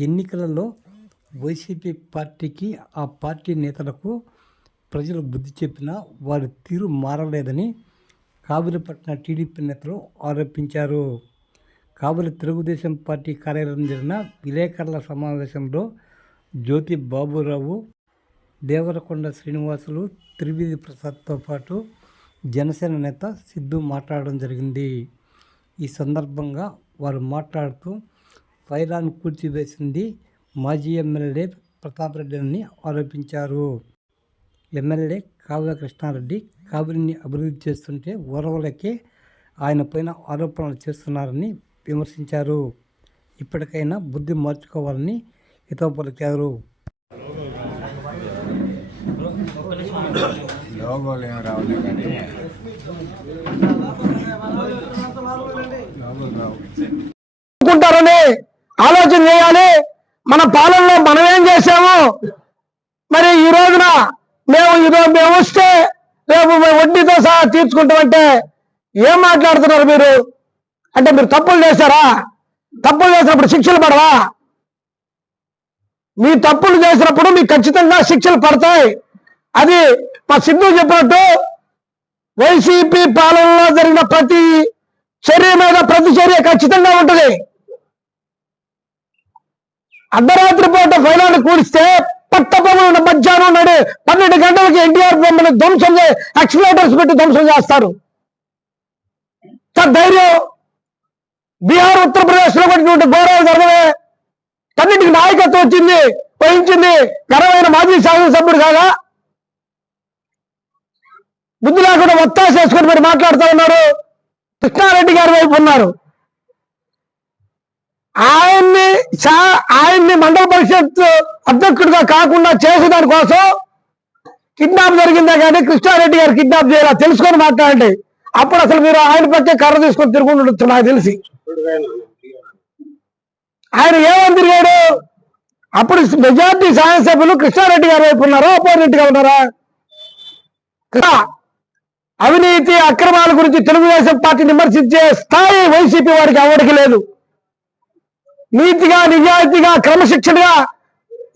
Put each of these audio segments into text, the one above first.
ఎన్నికలలో వైసీపీ పార్టీకి ఆ పార్టీ నేతలకు ప్రజలు బుద్ధి చెప్పినా వారి తీరు మారలేదని కావిలిపట్న టీడీపీ నేతలు ఆరోపించారు. కావలి తెలుగుదేశం పార్టీ కార్యాలయం జరిగిన విలేకరుల సమావేశంలో జ్యోతి బాబురావు దేవరకొండ శ్రీనివాసులు త్రివేది ప్రసాద్తో పాటు జనసేన నేత సిద్ధు మాట్లాడడం జరిగింది. ఈ సందర్భంగా వారు మాట్లాడుతూ ఫైరాన్ కూల్చివేసింది మాజీ ఎమ్మెల్యే ప్రతాప్ రెడ్డి అని ఆరోపించారు. ఎమ్మెల్యే కావ్య కృష్ణారెడ్డి కావిరిని అభివృద్ధి చేస్తుంటే ఓరవలకే ఆయన పైన ఆరోపణలు చేస్తున్నారని విమర్శించారు. ఇప్పటికైనా బుద్ధి మార్చుకోవాలని హితవు పలికారు లోగోలు ఏం రావులే కానీ లోగోలు రావు. అనుకుంటారని ఆలోచన చేయాలి. మన పాలనలో మనం ఏం చేసాము మరి ఈ రోజున మేము ఈరోజు మేము వస్తే రేపు మేము వడ్డీతో సహా తీర్చుకుంటామంటే ఏం మాట్లాడుతున్నారు మీరు? అంటే మీరు తప్పులు చేశారా? తప్పులు చేసినప్పుడు శిక్షలు పడవా? మీ తప్పులు చేసినప్పుడు మీకు ఖచ్చితంగా శిక్షలు పడతాయి. అది మా సిద్ధు చెప్పినట్టు వైసీపీ పాలనలో జరిగిన ప్రతి చర్య మీద ప్రతి చర్య ఖచ్చితంగా ఉంటుంది. అర్ధరాత్రి పూట ఫైలాన్ని కూడిస్తే పట్టపగలు మధ్యాహ్నం నాడు పన్నెండు గంటలకి ఎన్టీఆర్ బొమ్మను ధ్వంసం చే ఎక్స్ప్లోటర్స్ పెట్టి ధ్వంసం చేస్తారు. సార్ ధైర్యం బీహార్ ఉత్తరప్రదేశ్లో పట్టినటువంటి ఘోరాలు జరగలే కన్నింటికి నాయకత్వం వచ్చింది వహించింది ఘనమైన మాజీ శాసనసభ్యుడు కాగా బుద్ధి లేకుండా ఒత్తాసేసుకుని మీరు మాట్లాడుతూ ఉన్నారు. కృష్ణారెడ్డి గారి వైపు ఉన్నారు. ఆయన్ని ఆయన్ని మండల పరిషత్ అధ్యక్షుడిగా కాకుండా చేసే దానికోసం కిడ్నాప్ జరిగిందా కానీ కృష్ణారెడ్డి గారు కిడ్నాప్ చేయాలా? తెలుసుకొని మాట్లాడండి. అప్పుడు అసలు మీరు ఆయన పట్టే కర్ర తీసుకొని తిరుగుండొచ్చు నాకు తెలిసి. ఆయన ఏమని తిరిగాడు? అప్పుడు మెజార్టీ శాసనసభ్యులు కృష్ణారెడ్డి గారు వైపు ఉన్నారా? అపోజిట్గా ఉన్నారా అవినీతి అక్రమాల గురించి తెలుగుదేశం పార్టీ విమర్శించే స్థాయి వైసీపీ వారికి ఎవరికి లేదు. నీతిగా నిజాయితీగా క్రమశిక్షణగా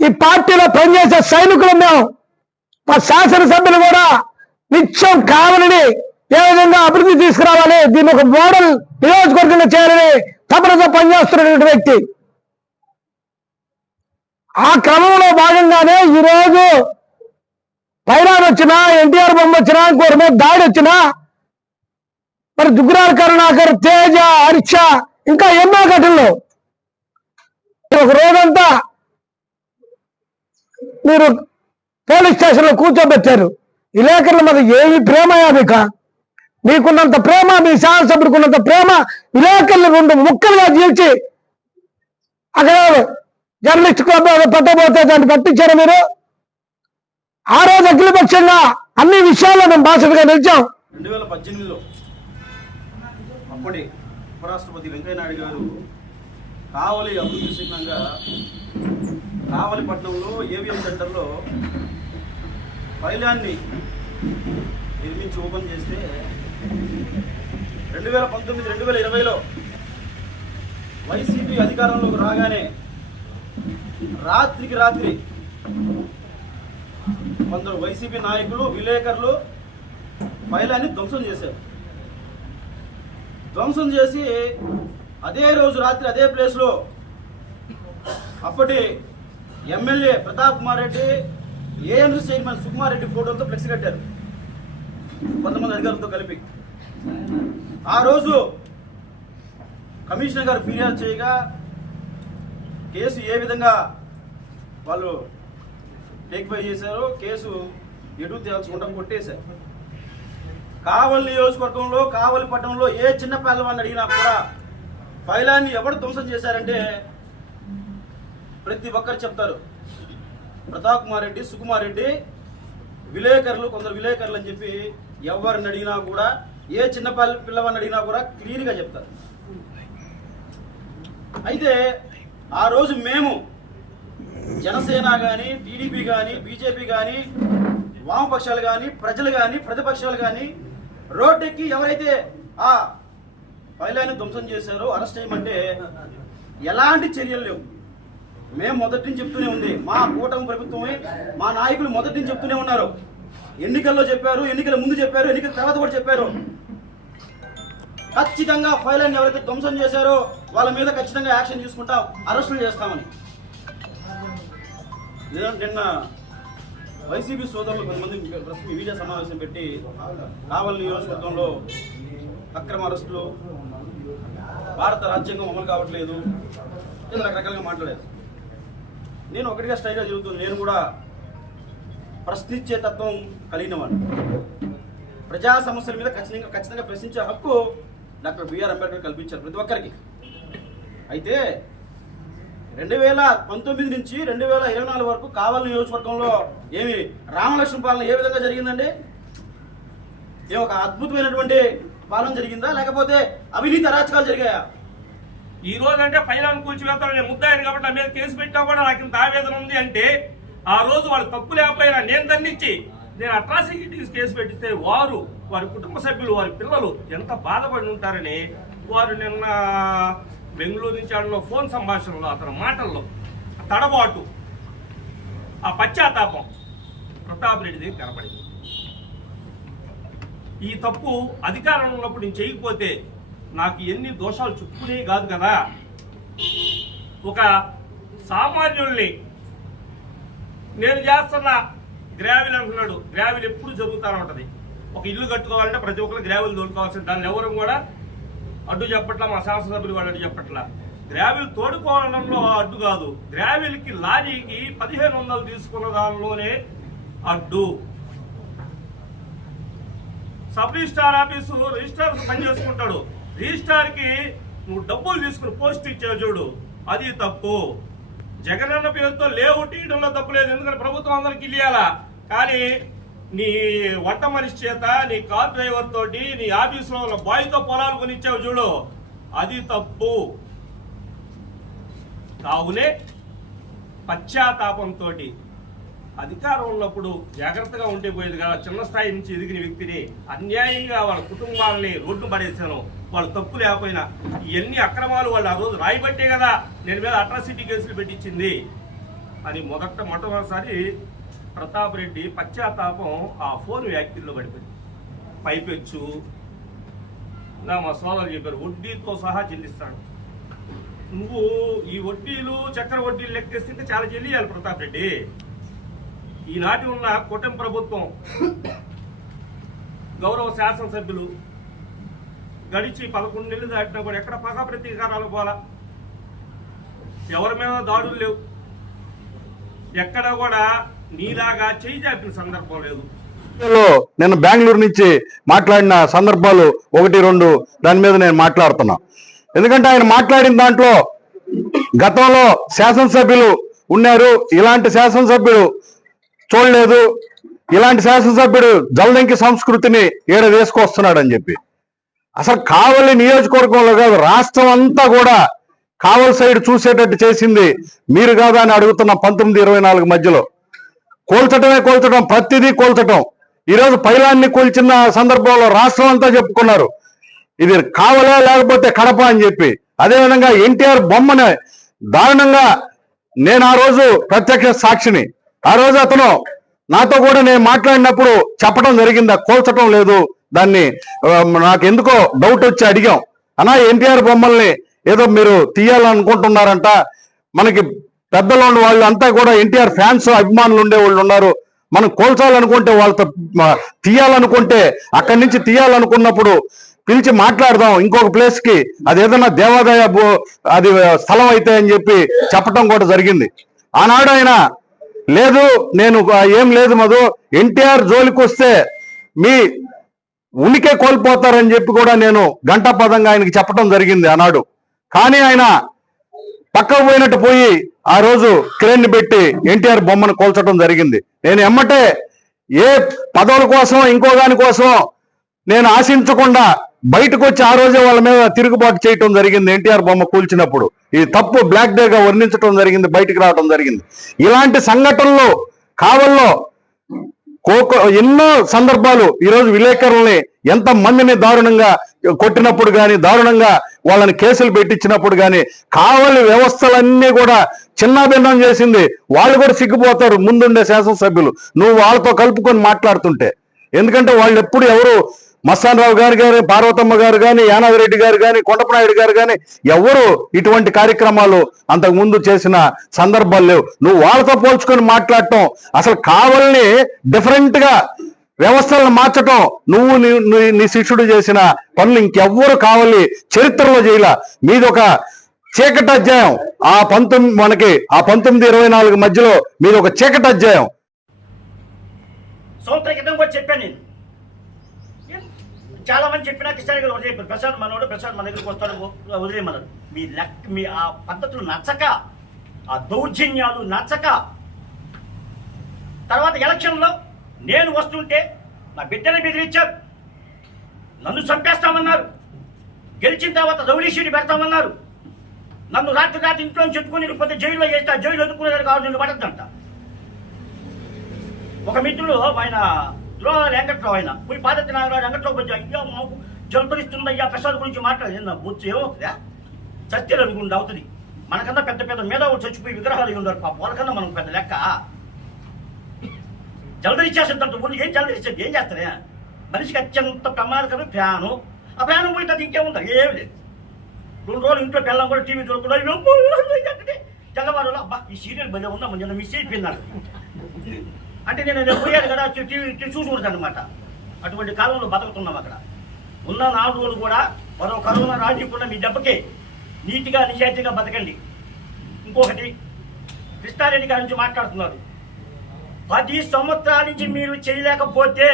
ఈ పార్టీలో పనిచేసే సైనికులు మేము. మా శాసనసభ్యులు కూడా నిత్యం కావాలని ఏ విధంగా అభివృద్ధి తీసుకురావాలి? దీన్ని ఒక మోడల్ నియోజకవర్గంగా చేయాలని తపనతో పనిచేస్తున్నటువంటి వ్యక్తి. ఆ క్రమంలో భాగంగానే ఈరోజు పైరాన్ వచ్చినా ఎన్టీఆర్ బొమ్మ వచ్చినా ఇంకోటి మీద దాడి వచ్చినా మరి దుగ్గురాల కరుణాకర్ తేజ హర్ష ఇంకా ఎన్నో ఘటనలు. ఒక రోజంతా మీరు పోలీస్ స్టేషన్లో కూర్చోబెట్టారు విలేకరుల మీద ఏమి ప్రేమయా మీకు మీకున్నంత ప్రేమ మీ శాసనసభ్యుడికి ఉన్నంత ప్రేమ విలేకరులు రెండు ముక్కలుగా చీల్చి అక్కడ జర్నలిస్ట్ క్లబ్ పట్టబోతే దాన్ని పట్టించారు మీరు? ఆ రోజు అఖిలపక్షంగా అన్ని విషయాల్లో మేము బాధ్యతగా నిలిచాం. రెండు వేల పద్దెనిమిదిలో అప్పటి ఉపరాష్ట్రపతి వెంకయ్యనాయుడు గారు కావలి అభివృద్ధి చిహ్నంగా కావలిపట్నంలో ఏవిఎం సెంటర్లో పైలాన్ని నిర్మించి ఓపెన్ చేస్తే రెండు వేల పంతొమ్మిది రెండు వేల ఇరవైలో వైసీపీ అధికారంలోకి రాగానే రాత్రికి రాత్రి కొందరు వైసీపీ నాయకులు విలేకరులు పైలాన్ని ధ్వంసం చేశారు. ధ్వంసం చేసి అదే రోజు రాత్రి అదే ప్లేస్లో అప్పటి MLA Pratap Kumar Reddy AMC chairman Sukumar Reddy ఫోటోలతో ఫ్లెక్స్ కట్టారు. కొంతమంది అధికారులతో కలిపి. ఆ రోజు కమిషనర్ గారు ఫిర్యాదు చేయగా కేసు ఏ విధంగా వాళ్ళు టేక్ఫై చేశారో కేసు ఎటు తేల్చకుండా కొట్టేశారు. కావలి నియోజకవర్గంలో కావలి పట్టణంలో ఏ చిన్న పిల్లవాడిని అడిగినా కూడా ఫైలాన్ని ఎవరు ధ్వంసం చేశారంటే ప్రతి ఒక్కరు చెప్తారు. ప్రతాప్ కుమార్ రెడ్డి సుకుమార్ రెడ్డి విలేకరులు కొందరు విలేకరులు అని చెప్పి ఎవరిని అడిగినా కూడా ఏ చిన్న పిల్లవాడిని అడిగినా కూడా క్లియర్గా చెప్తారు. అయితే ఆ రోజు మేము జనసేన కానీ టీడీపీ కానీ బీజేపీ కానీ వామపక్షాలు కానీ ప్రజలు కానీ ప్రతిపక్షాలు కానీ రోడ్డెక్కి ఎవరైతే ఆ ఫైలాన్ని ధ్వంసం చేశారు అరెస్ట్ చేయమంటే ఎలాంటి చర్యలు లేవు. మేము మొదటి నుంచి చెప్తూనే ఉంది మా కూటమి ప్రభుత్వమే మా నాయకులు మొదటి నుంచి చెప్తూనే ఉన్నారు. ఎన్నికల్లో చెప్పారు ఎన్నికల ముందు చెప్పారు ఎన్నికల తర్వాత కూడా చెప్పారు. ఖచ్చితంగా ఫైలాన్ని ఎవరైతే ధ్వంసం చేశారో వాళ్ళ మీద ఖచ్చితంగా యాక్షన్ తీసుకుంటాం అరెస్టులు చేస్తామని. నిన్న- నిన్న వైసీపీ సోదరులు కొంతమంది ప్రెస్ మీడియా సమావేశం పెట్టి కావలి నియోజకవర్గంలో అక్రమ అరెస్టులు. భారత రాజ్యాంగం అమలు కావట్లేదు. నేను రకరకాలుగా మాట్లాడారు. నేను ఒకటిగా స్టైల్గా జరుగుతుంది నేను కూడా ప్రశ్నించే తత్వం కలిగిన వాడిని. ప్రజా సమస్యల మీద ఖచ్చితంగా ఖచ్చితంగా ప్రశ్నించే హక్కు డాక్టర్ బిఆర్ అంబేద్కర్ కల్పించారు ప్రతి ఒక్కరికి. అయితే రెండు వేల పంతొమ్మిది నుంచి రెండు వేల ఇరవై నాలుగు వరకు కావలి నియోజకవర్గంలో ఏమి రామలక్ష్మణ పాలన ఏ విధంగా జరిగిందండి? ఏ ఒక అద్భుతమైనటువంటి పాలన జరిగిందా? లేకపోతే అవినీతి అరాచకాలు జరిగాయా? ఈ రోజు అంటే ఫైనాన్స్ కూల్చివేస్తాను ముద్దాయను కాబట్టి నా మీద కేసు పెట్టా కూడా నాకు ఇంత ఆవేదన ఉంది అంటే ఆ రోజు వాళ్ళు తప్పు లేకపోయినా నేను దండించి నేను అట్రాసిటీస్ కేసు పెట్టిస్తే వారు వారి కుటుంబ సభ్యులు వారి పిల్లలు ఎంత బాధపడి ఉంటారని వారు నిన్న బెంగళూరు నుంచి ఆడిన ఫోన్ సంభాషణలో అతని మాటల్లో తడబాటు ఆ పశ్చాత్తాపం ప్రతాప్ రెడ్డిది కనపడింది. ఈ తప్పు అధికారంలో ఉన్నప్పుడు నేను చేయకపోతే నాకు ఎన్ని దోషాలు చుక్కునే కాదు కదా. ఒక సామాన్యుల్ని నేను చేస్తున్న గ్రావిల్ అంటున్నాడు. గ్రావిల్ ఎప్పుడు జరుగుతూనే ఉంటుంది. ఒక ఇల్లు కట్టుకోవాలంటే ప్రతి ఒక్కరు గ్రావిల్ తోడుకోవాల్సింది. దాన్ని ఎవరు కూడా అడ్డు చెప్పట్లా మా శాసనసభ్యులు వాళ్ళు అడ్డు చెప్పట్లా. గ్రావిల్ తోడుకోవడంలో అడ్డు కాదు. గ్రావిల్కి లారీకి పదిహేను వందలు తీసుకున్న దానిలోనే అడ్డు. సబ్ రిజిస్టార్ ఆఫీసు రిజిస్టార్ పనిచేసుకుంటాడు రిజిస్టార్కి రిజిస్టార్కి నువ్వు డబ్బులు తీసుకుని పోస్ట్ ఇచ్చావు చూడు. అది తప్పు. జగనన్న పేరుతో లేఅవుట్ ఇవ్వడంలో తప్పు లేదు. ఎందుకంటే ప్రభుత్వం అందరికి ఇల్లియాలా. కానీ నీ వంట మనిషి చేత నీ కార్ డ్రైవర్ తోటి నీ ఆఫీసులో ఉన్న బాయ్తో పొలాలు కొనిచ్చావు చూడు. అది తప్పు. కావునే పశ్చాత్తాపంతో అధికారం ఉన్నప్పుడు జాగ్రత్తగా ఉంటే పోయేది కదా. చిన్న స్థాయి నుంచి ఎదిగిన వ్యక్తిని అన్యాయంగా వాళ్ళ కుటుంబాలని రోడ్డు పడేసాను వాళ్ళు తప్పు లేకపోయినా ఎన్ని అక్రమాలు వాళ్ళు ఆ రోజు రాయబట్టే కదా నేను మీద అట్రాసిటీ కేసులు పెట్టించింది. అని మొదట మొట్టమొదటిసారి ప్రతాప్ రెడ్డి పశ్చాత్తాపం ఆ ఫోన్ వ్యాఖ్యల్లో పడిపోయింది. పైపెచ్చు. నా మా సోదరు చెప్పారు వడ్డీతో సహా చెల్లిస్తాడు నువ్వు ఈ వడ్డీలు చక్కెర వడ్డీలు లెక్కేస్తే చాలా చెల్లియాలి ప్రతాప్ రెడ్డి. ఈనాటి ఉన్న కూటమి ప్రభుత్వం గౌరవ శాసనసభ్యులు గడిచి పదకొండు నెలలు దాటినా కూడా ఎక్కడ పగ ప్రతీకారాలు పోలా. ఎవరి మీద దాడులు లేవు. ఎక్కడ కూడా నీలాగా చేయి చాపిన సందర్భం లేదు. నేను బెంగళూరు నుంచి మాట్లాడిన సందర్భాలు ఒకటి రెండు దాని మీద నేను మాట్లాడుతున్నా. ఎందుకంటే ఆయన మాట్లాడిన దాంట్లో గతంలో శాసనసభ్యులు ఉన్నారు. ఇలాంటి శాసనసభ్యులు చూడలేదు. ఇలాంటి శాసనసభ్యుడు జలదంకి సంస్కృతిని ఏడ వేసుకొస్తున్నాడని చెప్పి. అసలు కావలి నియోజకవర్గంలో కాదు రాష్ట్రం అంతా కూడా కావలి సైడ్ చూసేటట్టు చేసింది మీరు కాదా అని అడుగుతున్న పంతొమ్మిది ఇరవై నాలుగు మధ్యలో. కోల్చటమే కోల్చటం ప్రతిదీ కోల్చటం. ఈరోజు పైలాన్ని కూల్చిన సందర్భంలో రాష్ట్రం అంతా చెప్పుకున్నారు. ఇది కావలా లేకపోతే కడప అని చెప్పి. అదేవిధంగా ఎన్టీఆర్ బొమ్మని దారుణంగా నేను ఆ రోజు ప్రత్యక్ష సాక్షిని ఆ రోజు అతను నాతో కూడా నేను మాట్లాడినప్పుడు చెప్పడం జరిగింది? కోల్చటం లేదు. దాన్ని నాకు ఎందుకో డౌట్ వచ్చి అడిగాం. అన్నా ఎన్టీఆర్ బొమ్మల్ని ఏదో మీరు తీయాలనుకుంటున్నారంట. మనకి పెద్దలు ఉన్న వాళ్ళు అంతా కూడా ఎన్టీఆర్ ఫ్యాన్స్ అభిమానులు ఉండే వాళ్ళు ఉన్నారు. మనం కోల్చాలనుకుంటే వాళ్ళతో తీయాలనుకుంటే అక్కడి నుంచి తీయాలనుకున్నప్పుడు పిలిచి మాట్లాడదాం ఇంకొక ప్లేస్కి అది ఏదైనా దేవాదాయ అది స్థలం అయితే అని చెప్పి చెప్పటం కూడా జరిగింది. ఆనాడు ఆయన లేదు నేను ఏం లేదు మధు. ఎన్టీఆర్ జోలికి వస్తే మీ ఉనికే కోల్పోతారని చెప్పి కూడా నేను గంటాపదంగా ఆయనకి చెప్పడం జరిగింది ఆనాడు. కానీ ఆయన పక్కకు పోయినట్టు పోయి ఆ రోజు క్రేన్ పెట్టి ఎన్టీఆర్ బొమ్మను కోల్చడం జరిగింది. నేను ఎమ్మటే ఏ పదవుల కోసం ఇంకో దాని కోసం నేను ఆశించకుండా బయటకు వచ్చి ఆ రోజే వాళ్ళ మీద తిరుగుబాటు చేయటం జరిగింది. ఎన్టీఆర్ బొమ్మ కూల్చినప్పుడు. ఇది తప్పు బ్లాక్ డేగా వర్ణించడం జరిగింది బయటకు రావడం జరిగింది. ఇలాంటి సంఘటనలు కావల్లో కోకో ఎన్నో సందర్భాలు ఈరోజు విలేకరుల్ని ఎంత మందిని దారుణంగా కొట్టినప్పుడు కానీ దారుణంగా వాళ్ళని కేసులు పెట్టించినప్పుడు కానీ కావలి వ్యవస్థలన్నీ కూడా చిన్నాభిన్నం చేసింది. వాళ్ళు కూడా సిగ్గుపోతారు ముందుండే శాసనసభ్యులు. నువ్వు వాళ్ళతో కలుపుకొని మాట్లాడుతుంటే. ఎందుకంటే వాళ్ళు ఎప్పుడు ఎవరు మస్తాన్ రావు గారు గారు పార్వతమ్మ గారు కానీ యానాదిరెడ్డి గారు కానీ కొండపనాయుడు గారు కానీ ఎవరు ఇటువంటి కార్యక్రమాలు అంతకు ముందు చేసిన సందర్భాలు లేవు. నువ్వు వాళ్ళతో పోల్చుకొని మాట్లాడటం అసలు కావాలని డిఫరెంట్గా వ్యవస్థలను మార్చటం నువ్వు నీ- నీ శిష్యుడు చేసిన పనులు ఇంకెవ్వరు కావాలి చరిత్రలో చేయలా. మీది ఒక చీకటి అధ్యాయం. ఆ పంతొమ్మిది మనకి ఆ పంతొమ్మిది ఇరవై నాలుగు మధ్యలో మీరు ఒక చీకటి అధ్యాయం. సంవత్సరం క్రితం కూడా చెప్పాను నేను. చాలా మంది చెప్పినా కిసాన్ గారు వదిలేపారు ప్రసాద్ మనోడు ప్రసాద్ మన దగ్గరికి వస్తాడు వదిలేయమన్నారు. మీ లెక్క మీ ఆ పద్ధతులు నచ్చక ఆ దౌర్జన్యాలు నచ్చక తర్వాత ఎలక్షన్లో నేను వస్తుంటే నా బిడ్డని బెదిరించారు. నన్ను చంపేస్తామన్నారు. గెలిచిన తర్వాత రౌడీషీని పెడతామన్నారు. నన్ను రాత్రి రాత్రి ఇంట్లో చెప్పుకుని లేకపోతే జైల్లో వేస్తే జైలు ఎదుర్కొనేదానికి ఆరు నేను పడద్దంట ఒక మిత్రుడు ఆయన ద్రోణ వెంకట్రావు ఆయన పోయి పాదతి నాగరాజు వెంకట్రావు వచ్చి అయ్యో మాకు జలపరిస్తుంది అయ్యా ప్రసాద్ గురించి మాట్లాడేది నా బొచ్చు ఏమవుతుందా సత్యం అనుకుంటే అవుతుంది మనకన్నా పెద్ద పెద్ద మేధావులు చచ్చిపోయి విగ్రహాలు ఉన్నారు పాప వాళ్ళకన్నా మనం పెద్ద లెక్క జలదరిచ్చేసేంత ముందు ఏం జలదరిచేది ఏం చేస్తారే మనిషికి అత్యంత ప్రమాదకరం ఫ్యాను ఆ ఫ్యాన్ పోయితే ఇంకేముందా ఏం లేదు రెండు రోజులు ఇంట్లో పిల్లలు కూడా టీవీ చూడకుండా తెల్లవారులు అబ్బా ఈ సీరియల్ భలే ఉందా నేను మిస్ అయిపోయింది అంటే నేను నేను పోయాను కదా టీవీ టీ- చూసి అనమాట అటువంటి కాలంలో బతుకుతున్నాం అక్కడ. ఉన్న నాలుగు రోజులు కూడా మరో కరోనా రాజీకుండా మీ దెబ్బకి నీటిగా నిజాయితీగా బతకండి. ఇంకొకటి కృష్ణారెడ్డి గారి నుంచి మాట్లాడుతున్నారు. పది సంవత్సరాల నుంచి మీరు చేయలేకపోతే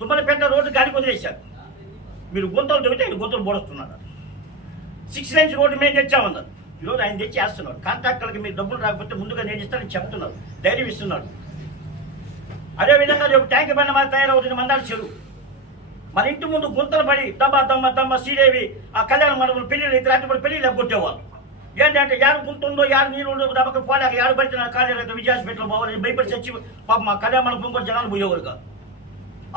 తుమ్మలపేట రోడ్డు గాలి వదిలేశారు మీరు గుంతలు దొరికితే గుంతలు పొడుస్తున్నారు సిక్స్ లైన్స్ రోడ్డు మేము తెచ్చామన్నారు. ఈరోజు ఆయన తెచ్చి వేస్తున్నారు కాంట్రాక్టర్కి మీరు డబ్బులు రాకపోతే ముందుగా నేను ఇస్తానని చెప్తున్నారు ధైర్యం ఇస్తున్నారు అదేవిధంగా రేపు ట్యాంక్ బండ మరి తయారవుతుంది మందాల చెరువు. మన ఇంటి ముందు గుంతలు పడి దమ్మ దమ్మ దమ్మ శ్రీదేవి ఆ కళ్యాణ మండపం పెళ్ళి అయితే రాత్రి పెళ్ళి లేకొట్టేవాళ్ళు ఏంటంటే యాడ గుంత ఉందో యాడ నీళ్ళు ఉండో దమ్మకి పోలేక యాడ పడితే నా కాలేజీ విజయాసపేటలో పోవాలి భయపడి చచ్చి పాప మా కళ్యాణ మండపం కూడా జనాలు పోయేవారు కాదు.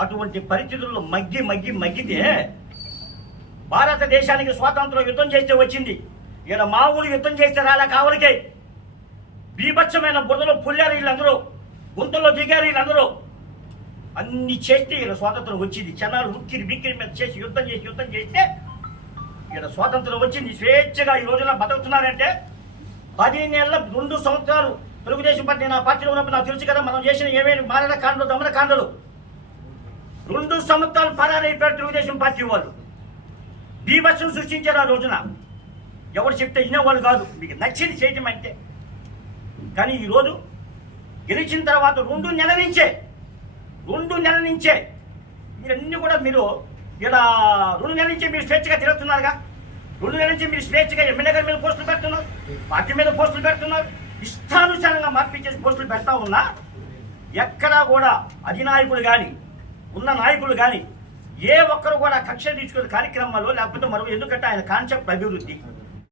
అటువంటి పరిస్థితుల్లో మగ్గి మగ్గి మగ్గితే భారతదేశానికి స్వాతంత్రం యుద్ధం చేస్తే వచ్చింది. ఈయన మామూలు యుద్ధం చేస్తే రాలే కావలికే. బీభత్సమైన బురదలో పుల్లారు వీళ్ళందరూ గుంతల్లో దిగారు వీళ్ళందరూ. అన్ని చేస్తే ఈయన స్వాతంత్రం వచ్చింది. జనాలు ఉక్కిరి బిక్కిరి మీద చేసి యుద్ధం చేసి యుద్ధం చేస్తే ఈయన స్వాతంత్రం వచ్చింది. స్వేచ్ఛగా ఈ రోజున బతుకుతున్నారంటే పది నెలల రెండు సంవత్సరాలు తెలుగుదేశం పార్టీ నా పార్టీలో ఉన్నప్పుడు నాకు తెలుసు కదా మనం చేసిన ఏమేమి మారణ కాండలు దమన కాండలు. రెండు సంవత్సరాలు పరారైపోయారు తెలుగుదేశం పార్టీ వాళ్ళు. బీభత్సం సృష్టించారు ఆ రోజున. ఎవరు చెప్తే వినేవాళ్ళు కాదు. మీకు నచ్చింది చేయటం అంటే కానీ ఈరోజు గెలిచిన తర్వాత రెండు నెలల నుంచే రెండు నెలల నుంచే మీరన్నీ కూడా మీరు ఇలా రెండు నెలల నుంచి మీరు స్వేచ్ఛగా తిరుగుతున్నారుగా. రెండు నెలల నుంచి మీరు స్వేచ్ఛగా ఎమ్మెల్యే గారి మీద పోస్టులు పెడుతున్నారు పార్టీ మీద పోస్టులు పెడుతున్నారు. ఇష్టానుసారంగా మార్పించేసి పోస్టులు పెడతా ఉన్నా ఎక్కడా కూడా అధినాయకులు కానీ ఉన్న నాయకులు కానీ ఏ ఒక్కరు కూడా కక్ష తీసుకునే కార్యక్రమాల్లో లేకపోతే మరో ఎందుకంటే ఆయన కాన్సెప్ట్ అభివృద్ధి.